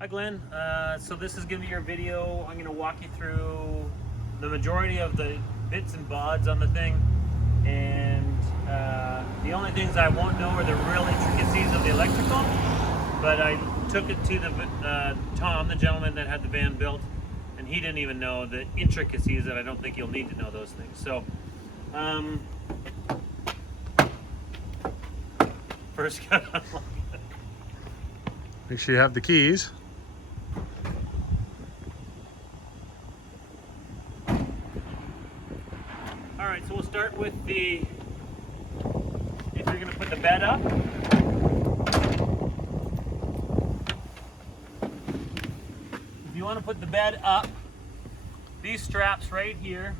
Hi Glenn, so this is going to be your video. I'm going to walk you through the majority of the bits and bods on the thing, and the only things I won't know are the real intricacies of the electrical, but I took it to the Tom, the gentleman that had the van built, and he didn't even know the intricacies, and I don't think you'll need to know those things. So first gotta unlock it. Make sure you have the keys. Alright, so we'll start with if you're going to put the bed up. If you want to put the bed up, these straps right here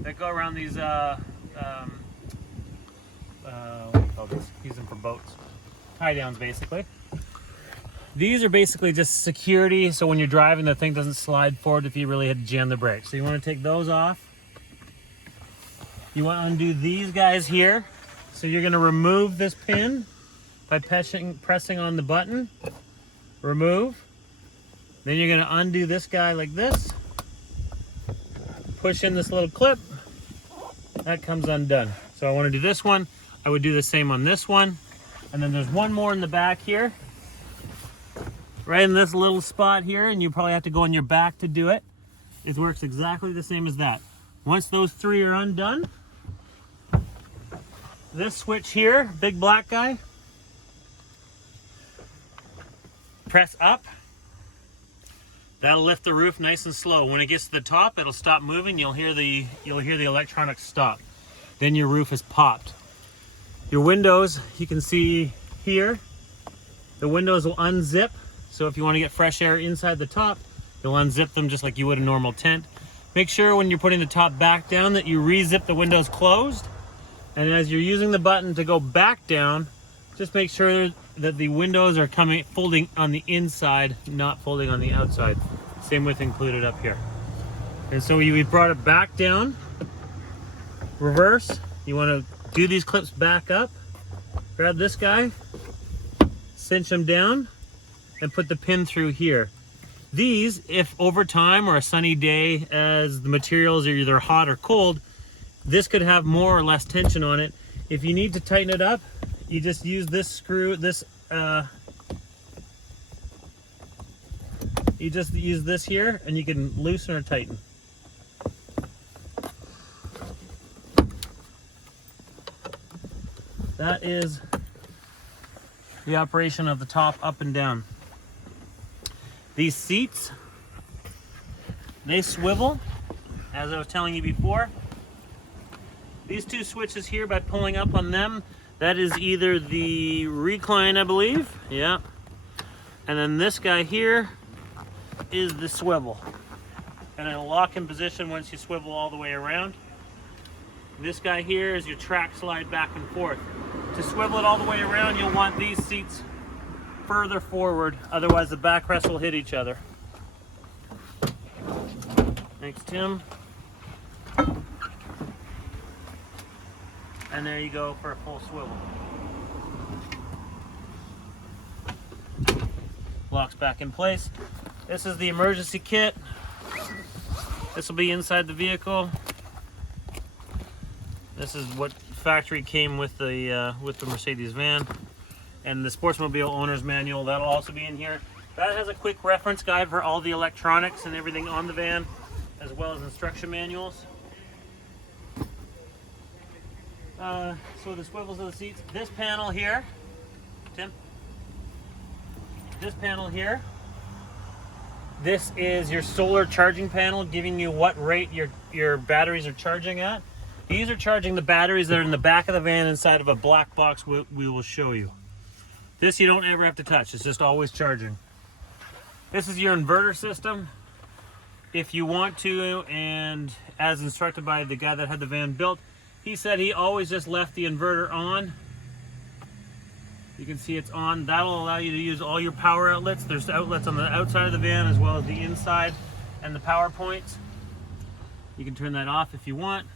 that go around these, what do you call these? Use them for boats. Tie downs, basically. These are basically just security, so when you're driving, the thing doesn't slide forward if you really had to jam the brakes. So you want to take those off. You want to undo these guys here. So you're going to remove this pin by pressing on the button. Remove. Then you're going to undo this guy like this. Push in this little clip. That comes undone. So I want to do this one. I would do the same on this one. And then there's one more in the back here. Right in this little spot here, and you probably have to go on your back to do it. It works exactly the same as that. Once those three are undone, this switch here, big black guy, press up. That'll lift the roof nice and slow. When it gets to the top, it'll stop moving. You'll hear the electronics stop. Then your roof is popped. Your windows, you can see here, the windows will unzip. So if you want to get fresh air inside the top, you'll unzip them just like you would a normal tent. Make sure when you're putting the top back down that you re-zip the windows closed. And as you're using the button to go back down, just make sure that the windows are folding on the inside, not folding on the outside. Same with included up here. And so we brought it back down, reverse. You want to do these clips back up, grab this guy, cinch them down, and put the pin through here. These, if over time or a sunny day as the materials are either hot or cold, this could have more or less tension on it. If you need to tighten it up, you just use this screw, you just use this here and you can loosen or tighten. That is the operation of the top up and down. These seats, they swivel, as I was telling you before. These two switches here, by pulling up on them, that is either the recline, I believe. Yeah. And then this guy here is the swivel. And it'll lock in position once you swivel all the way around. This guy here is your track slide back and forth. To swivel it all the way around, you'll want these seats further forward, otherwise the backrests will hit each other. Thanks, Tim. And there you go for a full swivel. Locks back in place. This is the emergency kit. This will be inside the vehicle. This is what factory came with the Mercedes van. And the Sportmobile owner's manual, that'll also be in here. That has a quick reference guide for all the electronics and everything on the van, as well as instruction manuals. So the swivels of the seats. This panel here, Tim. This panel here. This is your solar charging panel, giving you what rate your batteries are charging at. These are charging the batteries that are in the back of the van inside of a black box we will show you. This you don't ever have to touch, it's just always charging. This is your inverter system. If you want to, and as instructed by the guy that had the van built, he said he always just left the inverter on. You can see it's on. That'll allow you to use all your power outlets. There's outlets on the outside of the van as well as the inside and the power points. You can turn that off if you want.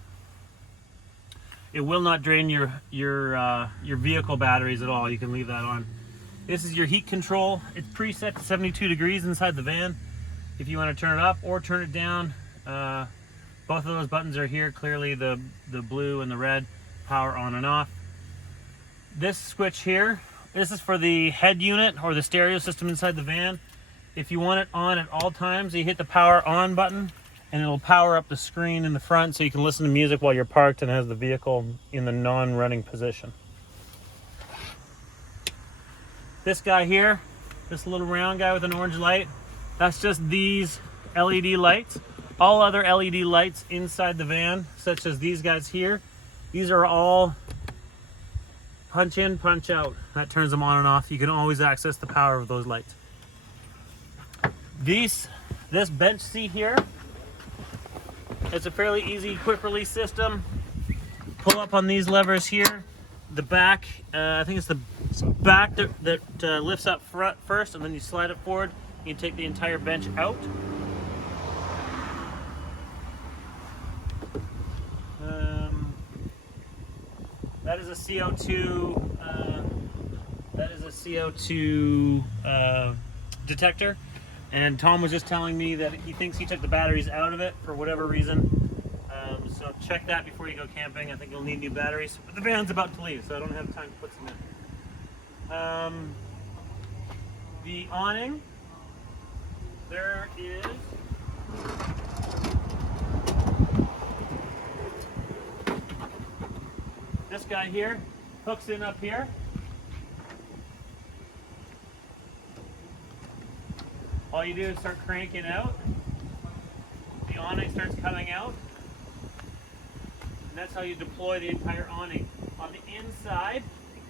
It will not drain your vehicle batteries at all. You can leave that on. This is your heat control. It's preset to 72 degrees inside the van. If you want to turn it up or turn it down, both of those buttons are here. Clearly the blue and the red, power on and off. This switch here, this is for the head unit or the stereo system inside the van. If you want it on at all times, you hit the power on button and it'll power up the screen in the front so you can listen to music while you're parked and has the vehicle in the non-running position. This guy here, this little round guy with an orange light, that's just these LED lights. All other LED lights inside the van, such as these guys here, these are all punch in, punch out. That turns them on and off. You can always access the power of those lights. This bench seat here, it's a fairly easy quick release system. Pull up on these levers here. The back, I think it's the back that lifts up front first, and then you slide it forward. You can take the entire bench out. That is a CO2. That is a CO2 detector. And Tom was just telling me that he thinks he took the batteries out of it for whatever reason. So check that before you go camping. I think you'll need new batteries. But the van's about to leave, so I don't have time to put some in. The awning, there is this guy here, hooks in up here. All you do is start cranking out. The awning starts coming out. And that's how you deploy the entire awning. On the inside,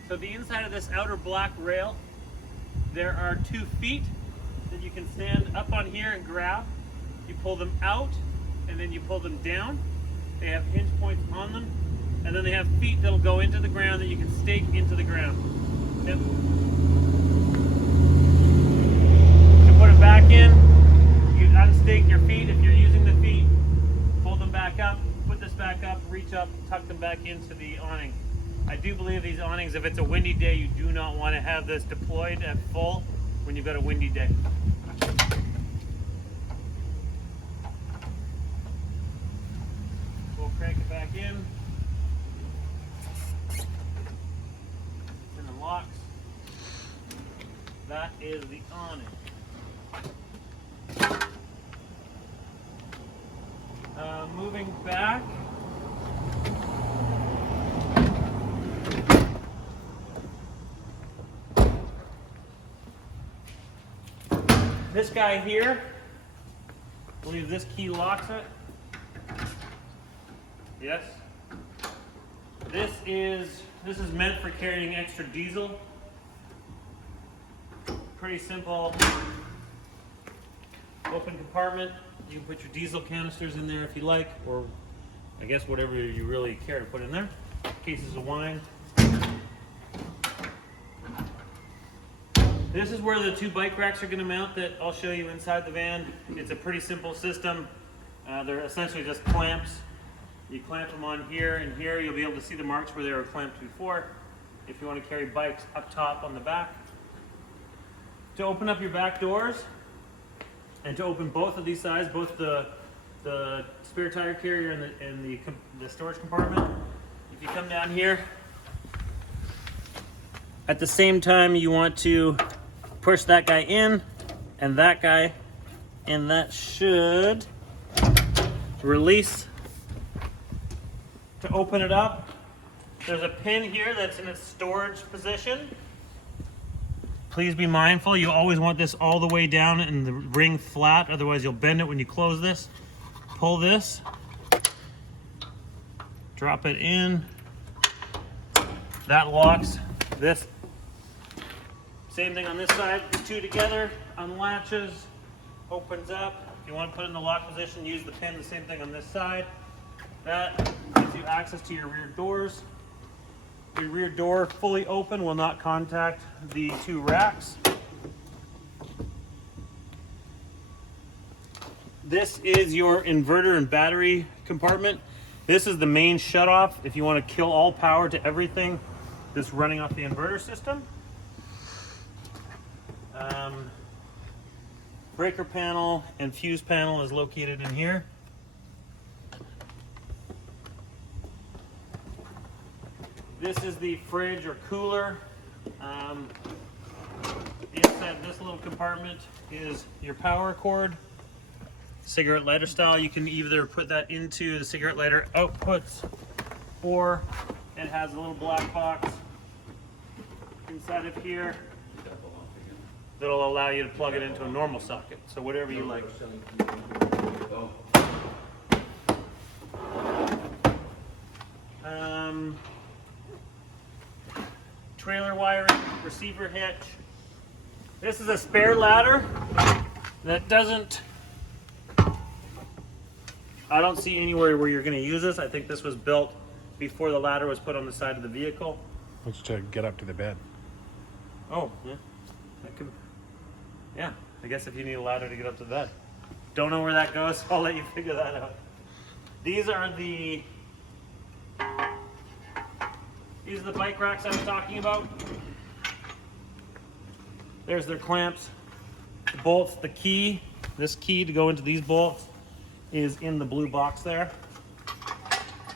so the inside of this outer black rail, there are 2 feet that you can stand up on here and grab. You pull them out and then you pull them down. They have hinge points on them. And then they have feet that'll go into the ground that you can stake into the ground. Yep. To put it back in, you unstake your feet. If you're using the feet, pull them back up, put this back up, reach up, tuck them back into the awning. I do believe these awnings, if it's a windy day, you do not want to have this deployed at full when you've got a windy day. We'll crank it back in. And it locks. That is the awning. Moving back. This guy here, I believe this key locks it. Yes. This is meant for carrying extra diesel. Pretty simple. Open compartment. You can put your diesel canisters in there if you like, or I guess whatever you really care to put in there. Cases of wine. This is where the 2 bike racks are going to mount that I'll show you inside the van. It's a pretty simple system. They're essentially just clamps. You clamp them on here and here. You'll be able to see the marks where they were clamped before if you want to carry bikes up top on the back. To open up your back doors and to open both of these sides, both the spare tire carrier and the storage compartment, if you come down here, at the same time you want to push that guy in and that guy, and that should release to open it up. There's a pin here that's in its storage position. Please be mindful, you always want this all the way down and the ring flat, otherwise you'll bend it when you close this. Pull this, drop it in, that locks this. Same thing on this side, the 2 together, unlatches, opens up. If you want to put it in the lock position, use the pin, the same thing on this side. That gives you access to your rear doors. Your rear door fully open will not contact the 2 racks. This is your inverter and battery compartment. This is the main shutoff if you want to kill all power to everything that's running off the inverter system. Breaker panel and fuse panel is located in here. This is the fridge or cooler. Inside this little compartment is your power cord, cigarette lighter style. You can either put that into the cigarette lighter outputs, or it has a little black box inside of here that'll allow you to plug it into a normal socket. So whatever you like. Trailer wiring, receiver hitch. This is a spare ladder that doesn't, I don't see anywhere where you're going to use this. I think this was built before the ladder was put on the side of the vehicle. It's to get up to the bed. Oh, yeah. That could, yeah, I guess if you need a ladder to get up to the bed. Don't know where that goes. I'll let you figure that out. These are the bike racks I was talking about. There's their clamps, the bolts, the key. This key to go into these bolts is in the blue box there.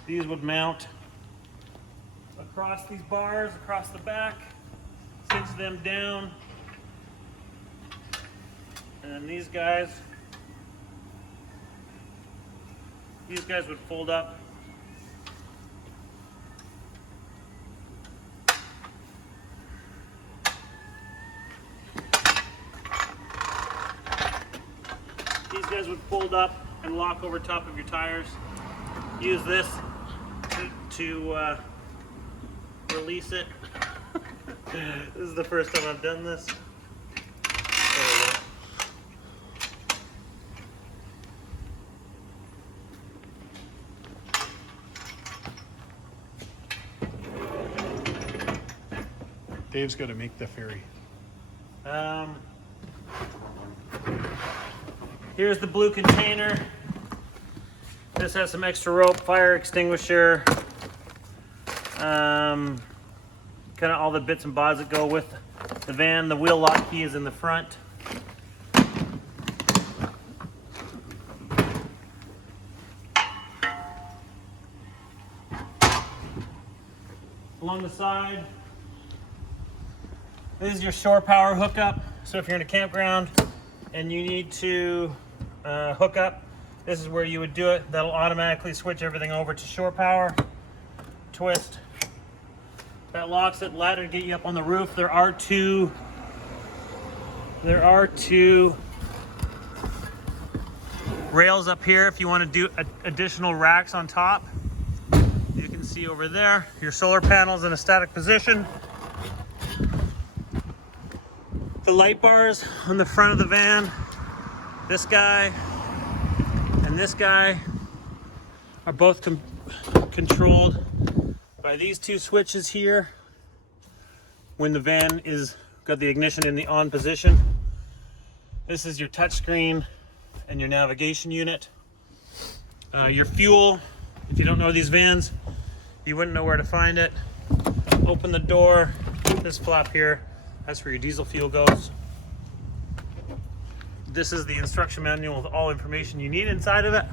These would mount across these bars, across the back, cinch them down. And these guys would fold up. These guys would fold up and lock over top of your tires. Use this to release it. This is the first time I've done this. There we go. Dave's got to make the ferry. Here's the blue container. This has some extra rope, fire extinguisher, kind of all the bits and bobs that go with the van. The wheel lock key is in the front. Along the side, this is your shore power hookup. So if you're in a campground and you need to hook up, this is where you would do it. That'll automatically switch everything over to shore power. Twist. That locks it. Ladder to get you up on the roof. There are two rails up here if you want to do additional racks on top. You can see over there your solar panels in a static position. The light bars on the front of the van, this guy and this guy, are both controlled by these two switches here when the van is got the ignition in the on position. This is your touchscreen and your navigation unit. Your fuel, if you don't know these vans, you wouldn't know where to find it. Open the door, this flap here, that's where your diesel fuel goes. This is the instruction manual with all information you need inside of it.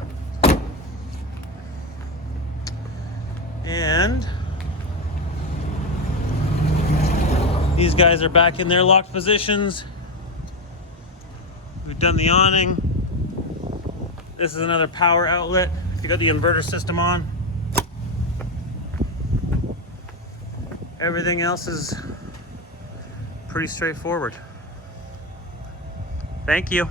And these guys are back in their locked positions. We've done the awning. This is another power outlet. You got the inverter system on. Everything else is pretty straightforward. Thank you.